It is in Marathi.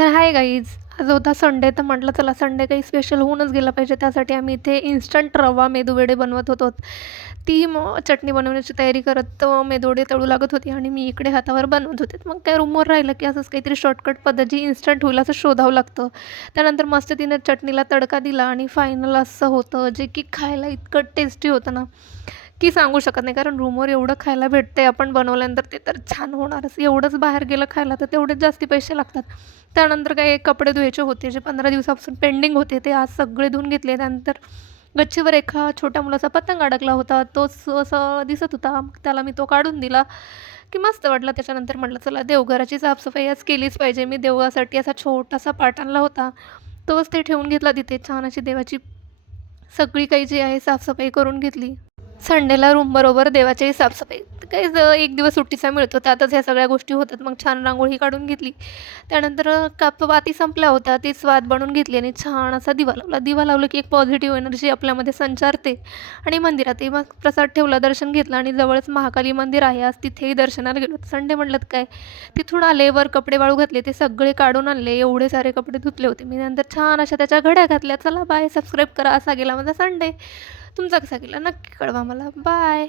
तर हाय गाईज, आज होता संडे तर म्हटलं चला संडे काही स्पेशल होऊनच गेला पाहिजे. त्यासाठी आम्ही इथे इन्स्टंट रवा मेदूवडे बनवत होतो. ती मग चटणी बनवण्याची तयारी करत मेदूवडे तळू लागत होती आणि मी इकडे हातावर बनवत होते. मग काय रूमवर राहिलं की असंच काहीतरी शॉर्टकट पद्धत जी इन्स्टंट होईल असं शोधावं लागतं. त्यानंतर मस्त तिने चटणीला तडका दिला आणि फायनल असं होतं जे की खायला इतकं टेस्टी होतं ना की सांगू शकत नाही. कारण रूमवर एवढं खायला भेटतंय आपण बनवल्यानंतर ते तर छान होणारच. एवढंच बाहेर गेलं खायला तर तेवढेच जास्ती पैसे लागतात. त्यानंतर काही कपडे धुवायचे होते जे 15 दिवसापासून पेंडिंग होते ते आज सगळे धुवून घेतले. त्यानंतर गच्चीवर एका छोट्या मुलाचा पतंग अडकला होता. तोच असा दिसत होता. मग त्याला मी तो काढून दिला, की मस्त वाटलं. त्याच्यानंतर म्हटलं चला देवघराची साफसफाई आज केलीच पाहिजे. मी देवघरासाठी असा छोटासा पाट आणला होता. तोच ते ठेवून घेतला तिथे. छान अशी देवाची सगळी काही जी आहे साफसफाई करून घेतली. संडेला रूमबरोबर देवाचीही साफसफाई. तर काही एक दिवस सुट्टीचा मिळतो त्यातच ह्या सगळ्या गोष्टी होतात. मग छान रांगोळी काढून घेतली. त्यानंतर वाती संपल्या होत्या. ती स्वाद बनवून घेतली आणि छान असा दिवा लावला. दिवा लावलं की एक पॉझिटिव्ह एनर्जी आपल्यामध्ये संचारते आणि मंदिरातही मग प्रसाद ठेवला, दर्शन घेतलं आणि जवळच महाकाली मंदिर आहे. आज तिथेही दर्शनाला गेलो. संडे म्हटलं तर काय, तिथून आले, वर कपडे वाळू घातले. ते सगळे काढून आणले. एवढे सारे कपडे धुतले होते मी. नंतर छान अशा त्याच्या घड्या घातल्या. चला बाय, सबस्क्राईब करा. असा गेला माझा संडे. तुमचा कसा गेला नक्की कळवा मला. बाय.